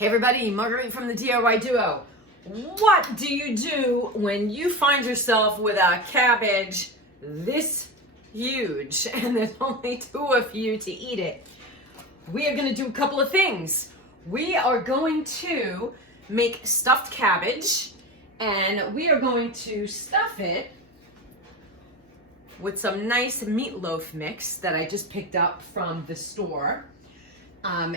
Hey everybody, Marguerite from the DIY Duo. What do you do when you find yourself with a cabbage this huge and there's only two of you to eat it? We are going to do a couple of things. We are going to make stuffed cabbage, and we are going to stuff it with some nice meatloaf mix that I just picked up from the store.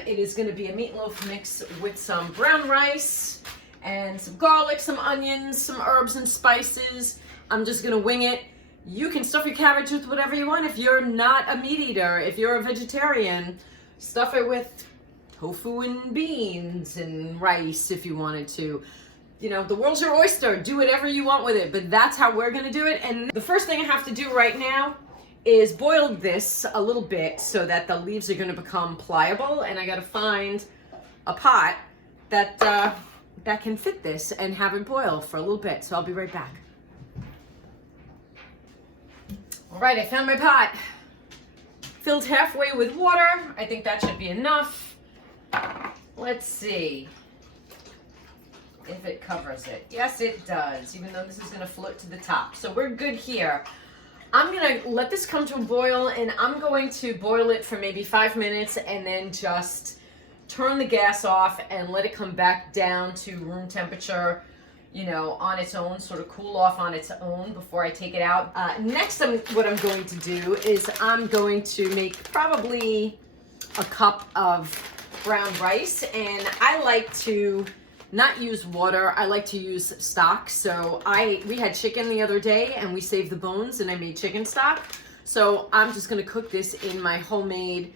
It is going to be a meatloaf mix with some brown rice and some garlic, some onions, some herbs and spices. I'm just going to wing it. You can stuff your cabbage with whatever you want. If you're not a meat eater, if you're a vegetarian, stuff it with tofu and beans and rice if you wanted to. You know, the world's your oyster. Do whatever you want with it, but that's how we're going to do it. And the first thing I have to do right now is boil this a little bit so that the leaves are going to become pliable, and I got to find a pot that that can fit this and have it boil for a little bit. So I'll be right back. All right, I found my pot. Filled halfway with water. I think that should be enough. Let's see if it covers it. Yes, it does, even though this is going to float to the top. So we're good here. I'm going to let this come to a boil, and I'm going to boil it for maybe 5 minutes and then just turn the gas off and let it come back down to room temperature, you know, on its own, sort of cool off on its own before I take it out. Next, what I'm going to do is I'm going to make probably a cup of brown rice, and I like to not use water. I like to use stock. So we had chicken the other day and we saved the bones and I made chicken stock. So I'm just going to cook this in my homemade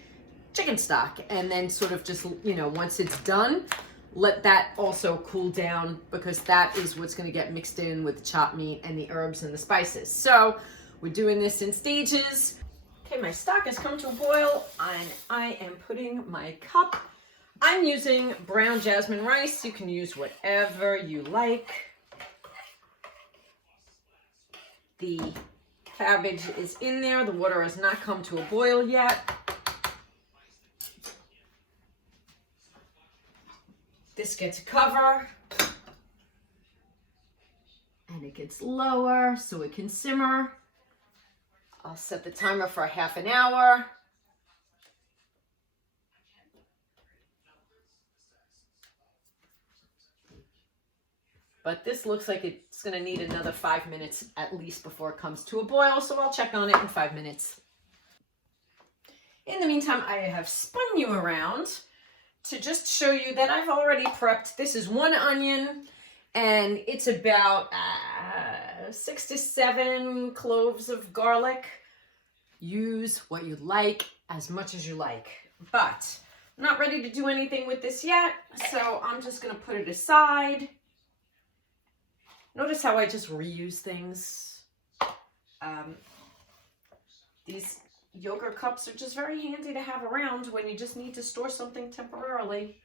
chicken stock, and then sort of just, you know, once it's done, let that also cool down, because that is what's going to get mixed in with the chopped meat and the herbs and the spices. So we're doing this in stages. Okay, my stock has come to a boil and I am putting my cup. I'm using brown jasmine rice. You can use whatever you like. The cabbage is in there. The water has not come to a boil yet. This gets a cover. And it gets lower so it can simmer. I'll set the timer for half an hour. But this looks like it's going to need another 5 minutes at least before it comes to a boil, so I'll check on it in 5 minutes. In the meantime, I have spun you around to just show you that I've already prepped. This is 1 onion, and it's about 6 to 7 cloves of garlic. Use what you like, as much as you like. But I'm not ready to do anything with this yet, so I'm just going to put it aside. Notice how I just reuse things. These yogurt cups are just very handy to have around when you just need to store something temporarily.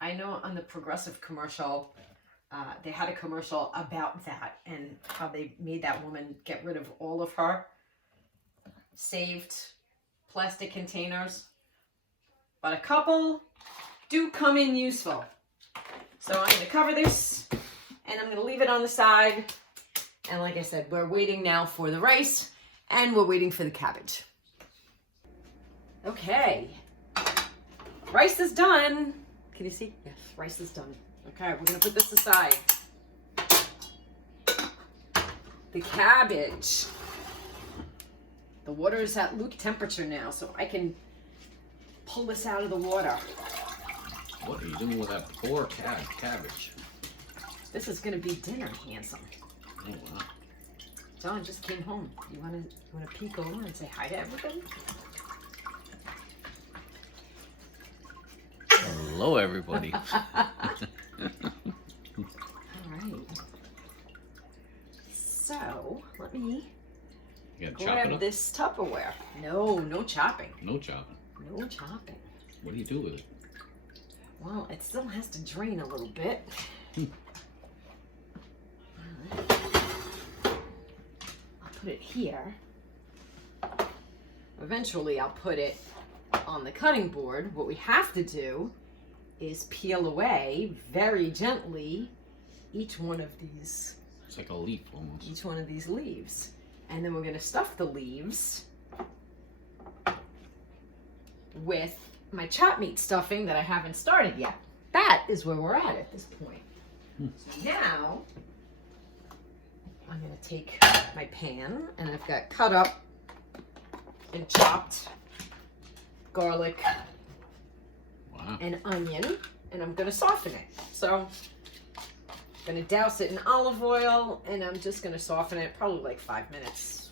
I know on the Progressive commercial, they had a commercial about that and how they made that woman get rid of all of her saved plastic containers. But a couple do come in useful. So I'm going to cover this, and I'm going to leave it on the side. And like I said, we're waiting now for the rice, and we're waiting for the cabbage. Okay. Rice is done. Can you see? Yes, rice is done. Okay, we're going to put this aside. The cabbage. The water is at luke temperature now, so I can pull this out of the water. What are you doing with that poor cabbage? This is going to be dinner, handsome. Oh, wow. John just came home. You want to peek over and say hi to everybody? Hello, everybody. All right. So, let me grab this Tupperware. No chopping. No chopping. No chopping. What do you do with it? Well, it still has to drain a little bit. I'll put it here. Eventually, I'll put it on the cutting board, what we have to do is peel away very gently each one of these. It's like a leaf almost. Each one of these leaves. And then we're going to stuff the leaves with my chopped meat stuffing that I haven't started yet. That is where we're at this point. So now I'm going to take my pan, and I've got cut up and chopped garlic and onion, and I'm going to soften it. So I'm going to douse it in olive oil, and I'm just going to soften it probably like 5 minutes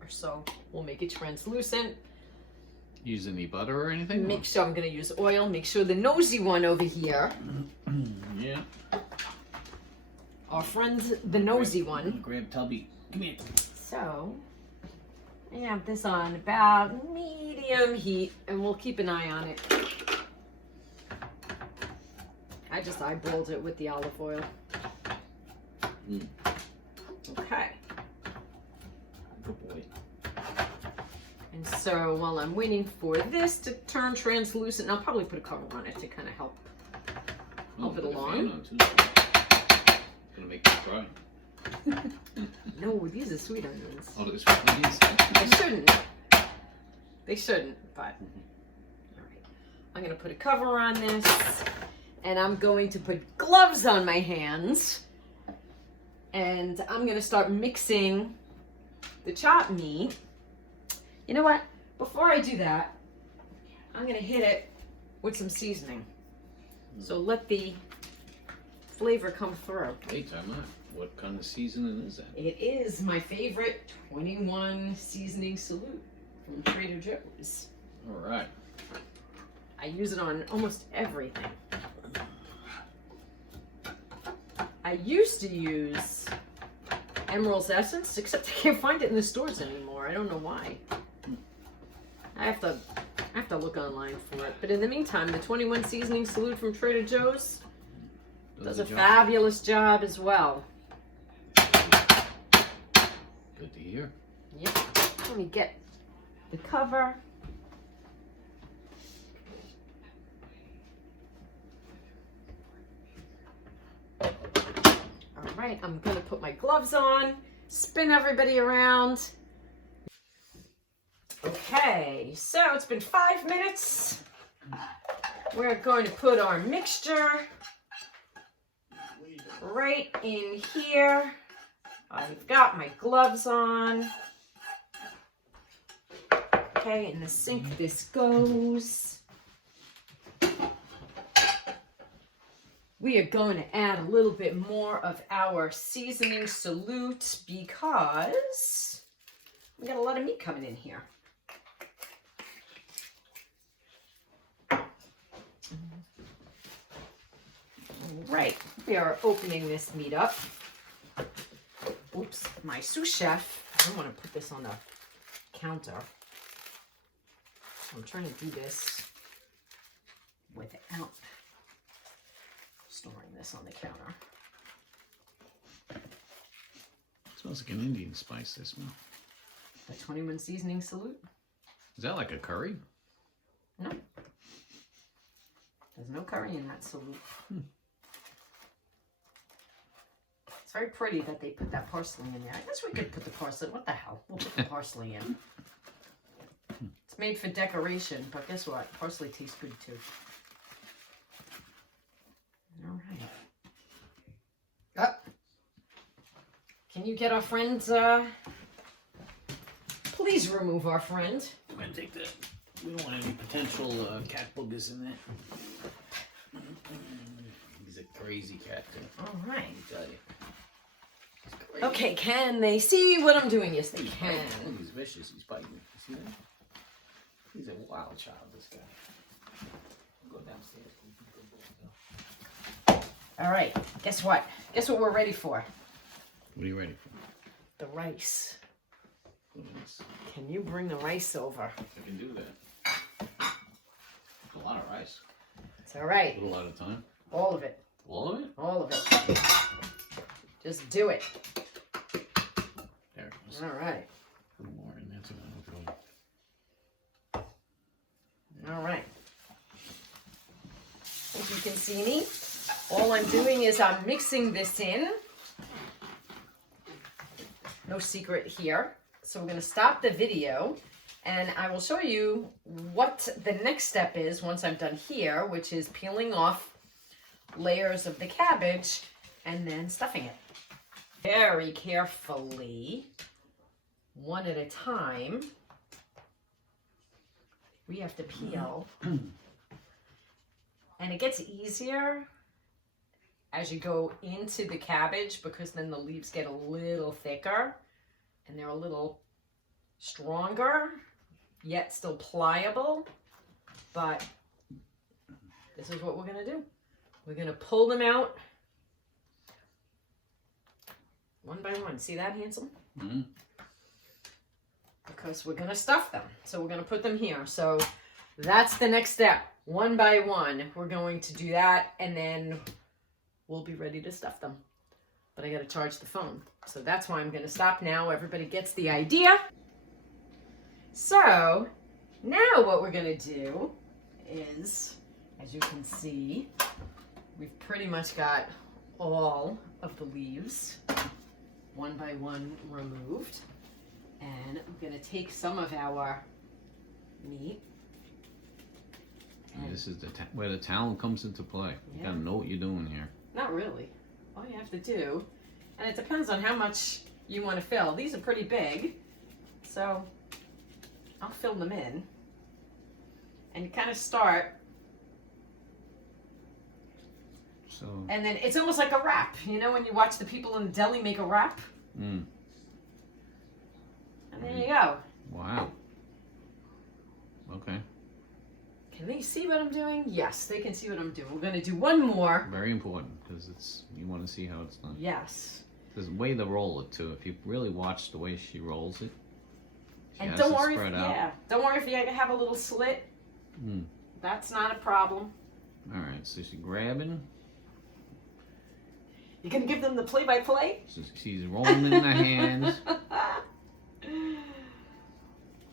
or so. We'll make it translucent. Use any butter or anything? Make sure, I'm going to use oil. Make sure the nosy one over here. Yeah. Our friend, the nosy one. Grab Tubby. Come here. So, I have this on about medium heat, and we'll keep an eye on it. I just eyeballed it with the olive oil. Okay. Good boy. And so while I'm waiting for this to turn translucent, I'll probably put a cover on it to kind of help it along. Gonna make you cry. No, these are sweet onions. Oh, this one. They shouldn't. They shouldn't, but all right. I'm gonna put a cover on this, and I'm going to put gloves on my hands, and I'm gonna start mixing the chopped meat. You know what? Before I do that, I'm gonna hit it with some seasoning. So let the flavor come through. Wait, time out. What kind of seasoning is that? It is my favorite 21 seasoning salute from Trader Joe's. All right. I use it on almost everything. I used to use Emerald's Essence, except I can't find it in the stores anymore. I don't know why. I have to look online for it. But in the meantime, the 21 seasoning salute from Trader Joe's does a fabulous job as well. Good to hear. Yep. Let me get the cover. All right, I'm gonna put my gloves on, spin everybody around. Okay, so it's been 5 minutes. We're going to put our mixture right in here. I've got my gloves on. Okay, in the sink this goes. We are going to add a little bit more of our seasoning salute because we got a lot of meat coming in here. Right, we are opening this meat up. Oops, my sous chef. I don't want to put this on the counter. So I'm trying to do this without storing this on the counter. Smells like an Indian spice, this smell. The 21 seasoning salute? Is that like a curry? No. There's no curry in that salute. It's very pretty that they put that parsley in there. I guess we could put the parsley. What the hell? We'll put the parsley in. It's made for decoration, but guess what? Parsley tastes good too. All right. Can you get our friends? Please remove our friend. I'm gonna take that. We don't want any potential cat boogers in there. He's a crazy cat too. All right. Let me tell you. Okay, can they see what I'm doing? Yes, they can. He's vicious. He's biting me. You see that? He's a wild child, this guy. Go downstairs. All right. Guess what? Guess what we're ready for? What are you ready for? The rice. Yes. Can you bring the rice over? I can do that. A lot of rice. It's all right. A lot of time. All of it. All of it? All of it. Just do it. There it is. All right. Put more in. That's what I'm All right. As you can see me, all I'm doing is I'm mixing this in. No secret here. So we're going to stop the video and I will show you what the next step is once I'm done here, which is peeling off layers of the cabbage and then stuffing it. Very carefully, one at a time, we have to peel. And it gets easier as you go into the cabbage because then the leaves get a little thicker and they're a little stronger, yet still pliable. But this is what we're gonna do. We're gonna pull them out one by one. See that, Hansel? Mm-hmm. Because we're gonna stuff them. So we're gonna put them here. So that's the next step. One by one, we're going to do that and then we'll be ready to stuff them. But I gotta charge the phone. So that's why I'm gonna stop now. Everybody gets the idea. So now what we're gonna do is, as you can see, we've pretty much got all of the leaves one by one removed. And I'm gonna take some of our meat. This is where the talent comes into play. You gotta know what you're doing here. Not really. All you have to do, and it depends on how much you want to fill. These are pretty big, so I'll fill them in. And you kind of start. So. And then it's almost like a wrap. You know when you watch the people in the deli make a wrap? Mm. And there you go. Wow. Okay. Can they see what I'm doing? Yes, they can see what I'm doing. We're going to do one more. Very important because you want to see how it's done. Yes. There's a way to roll it too. If you really watch the way she rolls it. And don't worry if you have a little slit. Mm. That's not a problem. All right, so she's grabbing. You gonna give them the play-by-play? So she's rolling in the hands.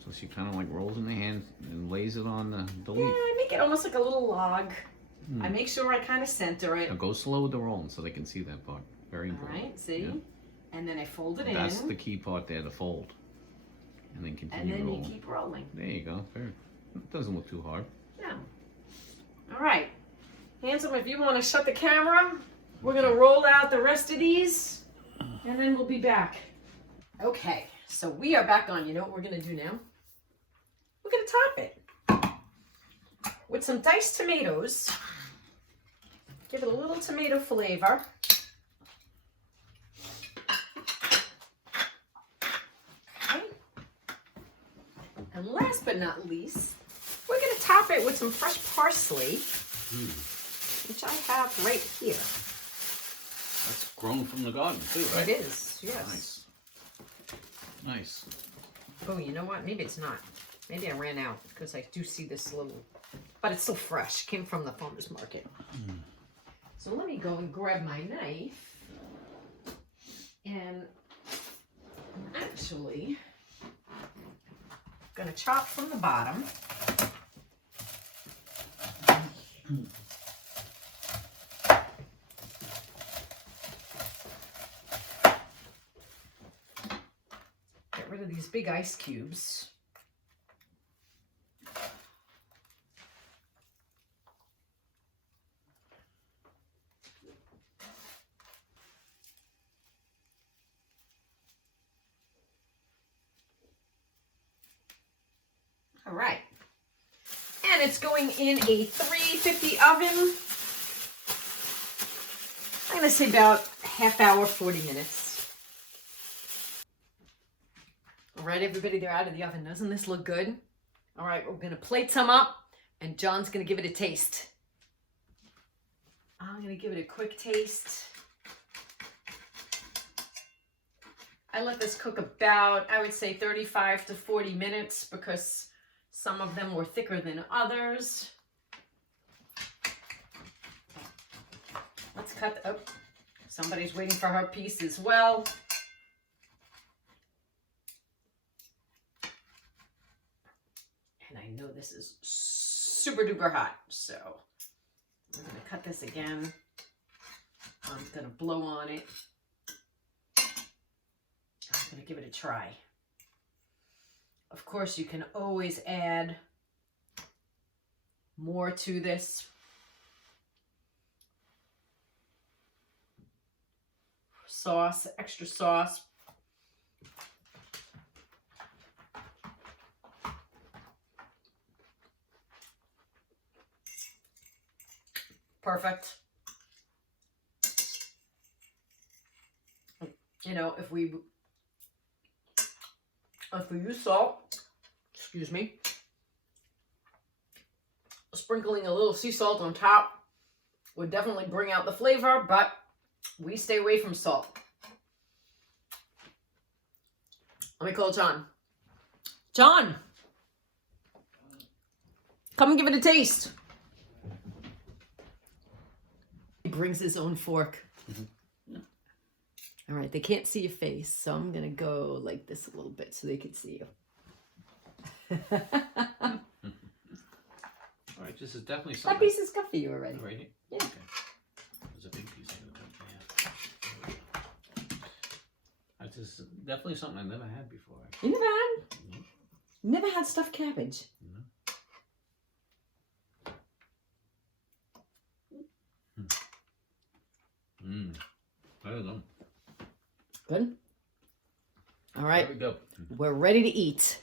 So she kind of like rolls in the hand and lays it on the leaf. Yeah, I make it almost like a little log. I make sure I kind of center it. Now go slow with the rolling so they can see that part. Very important. All right, see? Yeah. And then I fold it in. That's the key part there, to fold. And then continue rolling. And then you keep rolling. There you go. Fair. It doesn't look too hard. No. All right. Handsome, if you want to shut the camera, we're going to roll out the rest of these, and then we'll be back. Okay, so we are back on. You know what we're going to do now? We're going to top it with some diced tomatoes. Give it a little tomato flavor. Okay. And last but not least, we're going to top it with some fresh parsley, which I have right here. That's grown from the garden too, right? It is, yes. Nice. Nice. Oh, you know what? Maybe it's not. Maybe I ran out because I do see this little, but it's still fresh. Came from the farmer's market. So let me go and grab my knife. And I'm actually going to chop from the bottom. Get rid of these big ice cubes. All right. And it's going in a 350 oven. I'm going to say about half hour, 40 minutes. All right, everybody, they're out of the oven. Doesn't this look good? All right, we're going to plate some up, and John's going to give it a taste. I'm going to give it a quick taste. I let this cook about, I would say 35 to 40 minutes because some of them were thicker than others. Let's cut, oh, somebody's waiting for her piece as well. And I know this is super duper hot. So I'm gonna cut this again. I'm gonna blow on it. I'm gonna give it a try. Of course, you can always add more to this. Sauce, extra sauce. Perfect. You know, if we use salt, excuse me, sprinkling a little sea salt on top would definitely bring out the flavor, but we stay away from salt. Let me call John. John, come and give it a taste. He brings his own fork. All right, they can't see your face, so I'm gonna go like this a little bit so they can see you. All right, this is definitely That something. piece is good for you already. Right here? Yeah. Okay. There's a big piece of it. Yeah. This is definitely something I've never had before. You never had? Nope. Never had stuffed cabbage. I don't know. Good. All right, There we go. we're ready to eat.